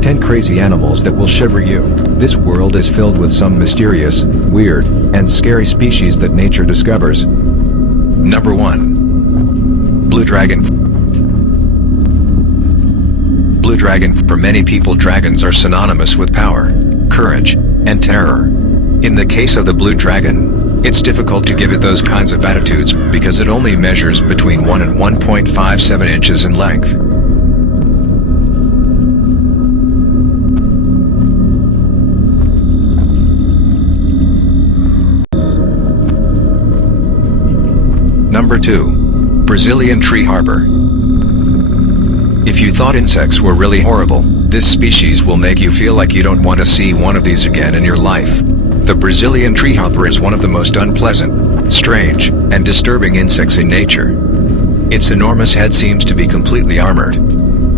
10 crazy animals that will shiver you. This world is filled with some mysterious, weird, and scary species that nature discovers. Number 1. Blue dragon. Blue dragon. For many people, dragons are synonymous with power, courage, and terror. In the case of the blue dragon, it's difficult to give it those kinds of attitudes because it only measures between 1 and 1.57 inches in length. Number 2. Brazilian tree harbor. If you thought insects were really horrible, this species will make you feel like you don't want to see one of these again in your life. The Brazilian tree hopper is one of the most unpleasant, strange, and disturbing insects in nature. Its enormous head seems to be completely armored.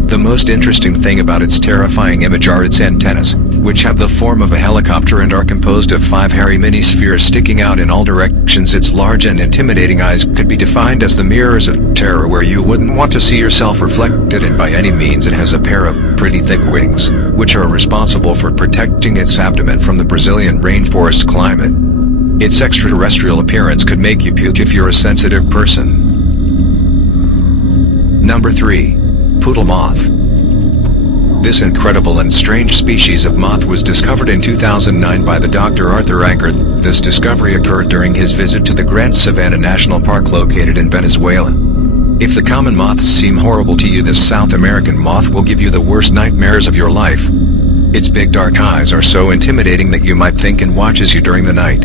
The most interesting thing about its terrifying image are its antennas, which have the form of a helicopter and are composed of 5 hairy mini-spheres sticking out in all directions. Its large and intimidating eyes could be defined as the mirrors of terror where you wouldn't want to see yourself reflected, and by any means it has a pair of pretty thick wings, which are responsible for protecting its abdomen from the Brazilian rainforest climate. Its extraterrestrial appearance could make you puke if you're a sensitive person. Number 3. Poodle moth. This incredible and strange species of moth was discovered in 2009 by the Dr. Arthur Anker. This discovery occurred during his visit to the Grand Savannah National Park located in Venezuela. If the common moths seem horrible to you, this South American moth will give you the worst nightmares of your life. Its big dark eyes are so intimidating that you might think it watches you during the night.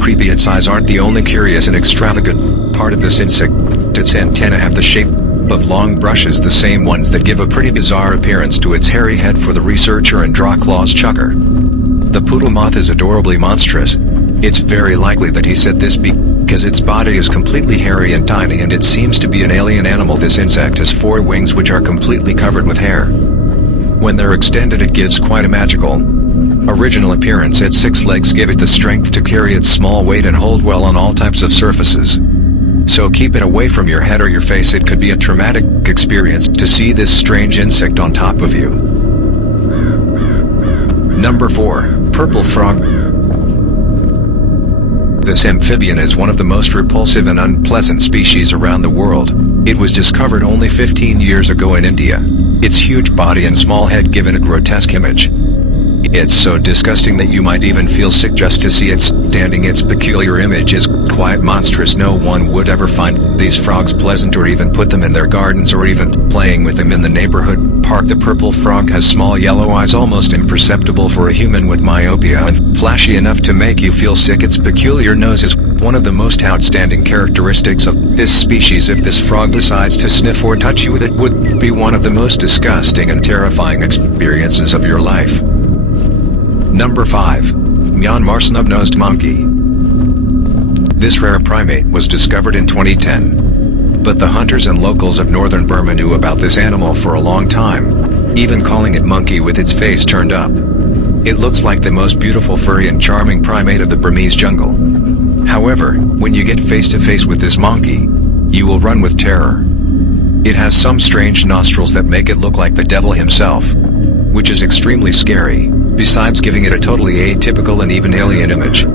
Creepy, its eyes aren't the only curious and extravagant part of this insect. Its antennae have the shape of long brushes, the same ones that give a pretty bizarre appearance to its hairy head for the researcher and draw claws chucker. The poodle moth is adorably monstrous. It's very likely that he said this because its body is completely hairy and tiny, and it seems to be an alien animal. This insect has 4 wings which are completely covered with hair. When they're extended, it gives quite a magical, original appearance. Its 6 legs give it the strength to carry its small weight and hold well on all types of surfaces. So keep it away from your head or your face. It could be a traumatic experience to see this strange insect on top of you. Number 4. Purple frog. This amphibian is one of the most repulsive and unpleasant species around the world. It was discovered only 15 years ago in India. Its huge body and small head give it a grotesque image. It's so disgusting that you might even feel sick just to see it standing. Its peculiar image is quite monstrous. No one would ever find these frogs pleasant or even put them in their gardens or even playing with them in the neighborhood park. The purple frog has small yellow eyes, almost imperceptible for a human with myopia, and flashy enough to make you feel sick. Its peculiar nose is one of the most outstanding characteristics of this species. If this frog decides to sniff or touch you, that would be one of the most disgusting and terrifying experiences of your life. Number 5. Myanmar snub-nosed monkey. This rare primate was discovered in 2010. But the hunters and locals of northern Burma knew about this animal for a long time, even calling it monkey with its face turned up. It looks like the most beautiful, furry and charming primate of the Burmese jungle. However, when you get face to face with this monkey, you will run with terror. It has some strange nostrils that make it look like the devil himself, which is extremely scary, besides giving it a totally atypical and even alien image.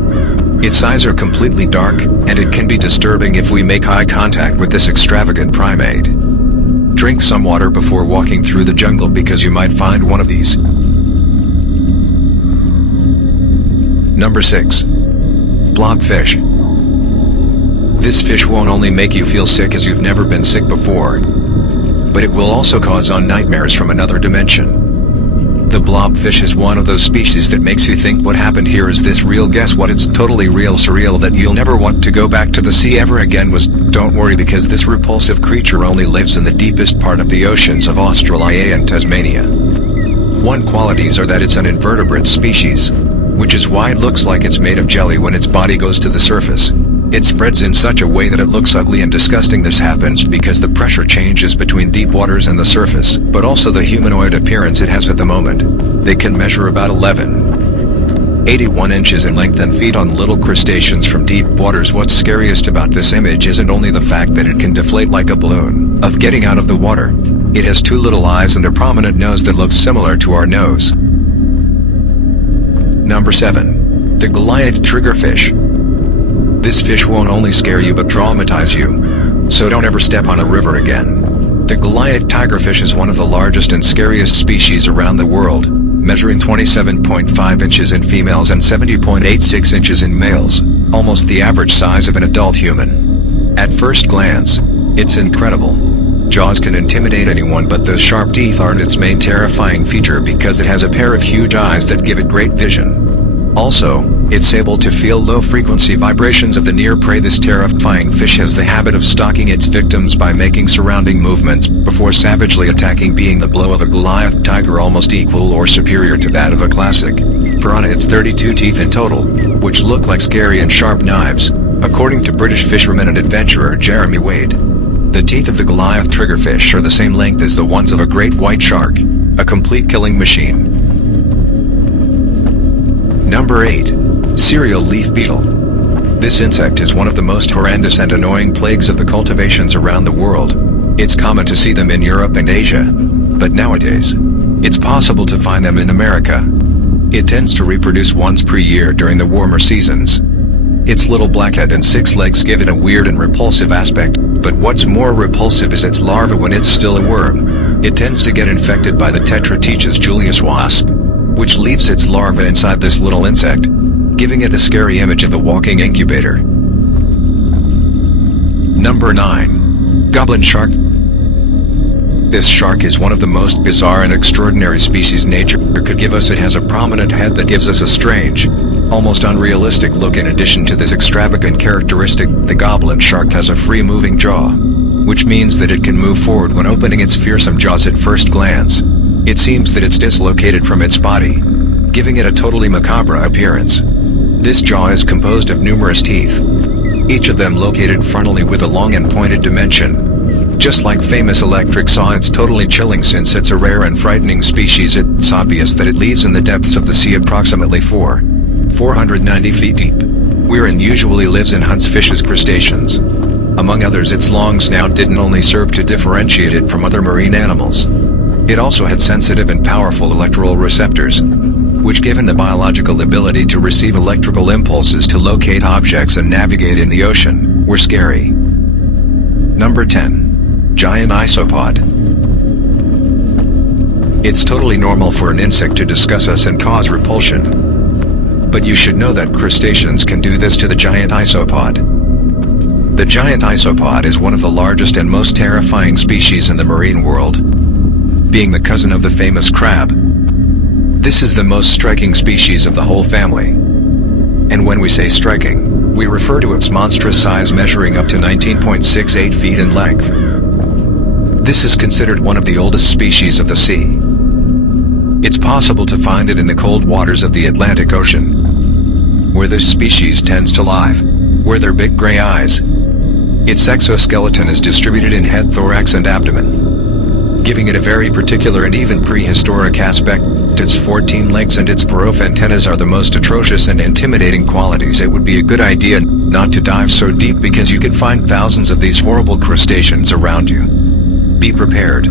Its eyes are completely dark, and it can be disturbing if we make eye contact with this extravagant primate. Drink some water before walking through the jungle because you might find one of these. Number 6. Blobfish. This fish won't only make you feel sick as you've never been sick before, but it will also cause nightmares from another dimension. The blobfish is one of those species that makes you think, what happened here? Is this real? Guess what? It's totally real, surreal that you'll never want to go back to the sea ever again. Don't worry, because this repulsive creature only lives in the deepest part of the oceans of Australia and Tasmania. One qualities are that it's an invertebrate species, which is why it looks like it's made of jelly when its body goes to the surface. It spreads in such a way that it looks ugly and disgusting. This happens because the pressure changes between deep waters and the surface, but also the humanoid appearance it has at the moment. They can measure about 81 inches in length and feed on little crustaceans from deep waters. What's scariest about this image isn't only the fact that it can deflate like a balloon of getting out of the water, It has two little eyes and a prominent nose that looks similar to our nose. Number 7. The Goliath triggerfish. This fish won't only scare you but traumatize you. So don't ever step on a river again. The Goliath tigerfish is one of the largest and scariest species around the world, measuring 27.5 inches in females and 70.86 inches in males, almost the average size of an adult human. At first glance, it's incredible. Jaws can intimidate anyone, but those sharp teeth aren't its main terrifying feature because it has a pair of huge eyes that give it great vision. Also, it's able to feel low-frequency vibrations of the near prey. This terrifying fish has the habit of stalking its victims by making surrounding movements before savagely attacking, being the blow of a Goliath tiger almost equal or superior to that of a classic piranha. It's 32 teeth in total, which look like scary and sharp knives, according to British fisherman and adventurer Jeremy Wade. The teeth of the Goliath triggerfish are the same length as the ones of a great white shark, a complete killing machine. Number 8. Cereal leaf beetle. This insect is one of the most horrendous and annoying plagues of the cultivations around the world. It's common to see them in Europe and Asia, but nowadays, it's possible to find them in America. It tends to reproduce once per year during the warmer seasons. Its little black head and 6 legs give it a weird and repulsive aspect, but what's more repulsive is its larva when it's still a worm. It tends to get infected by the Tetrachechus Julius wasp, which leaves its larva inside this little insect, giving it a scary image of a walking incubator. Number 9. Goblin shark. This shark is one of the most bizarre and extraordinary species nature could give us. It has a prominent head that gives us a strange, almost unrealistic look. In addition to this extravagant characteristic, the goblin shark has a free-moving jaw, which means that it can move forward when opening its fearsome jaws at first glance. It seems that it's dislocated from its body, giving it a totally macabre appearance. This jaw is composed of numerous teeth, each of them located frontally with a long and pointed dimension. Just like famous electric saw, it's totally chilling. Since it's a rare and frightening species, it's obvious that it lives in the depths of the sea, approximately 490 feet deep, where it usually lives and hunts fishes, crustaceans. Among others, its long snout didn't only serve to differentiate it from other marine animals. It also had sensitive and powerful electrical receptors, which, given the biological ability to receive electrical impulses to locate objects and navigate in the ocean, were scary. Number 10. Giant isopod. It's totally normal for an insect to disgust us and cause repulsion. But you should know that crustaceans can do this to the giant isopod. The giant isopod is one of the largest and most terrifying species in the marine world, being the cousin of the famous crab. This is the most striking species of the whole family. And when we say striking, we refer to its monstrous size, measuring up to 19.68 feet in length. This is considered one of the oldest species of the sea. It's possible to find it in the cold waters of the Atlantic Ocean, where this species tends to live, where their big gray eyes. Its exoskeleton is distributed in head, thorax and abdomen, giving it a very particular and even prehistoric aspect. Its 14 legs and its proof antennas are the most atrocious and intimidating qualities. It would be a good idea not to dive so deep, because you could find thousands of these horrible crustaceans around you. Be prepared.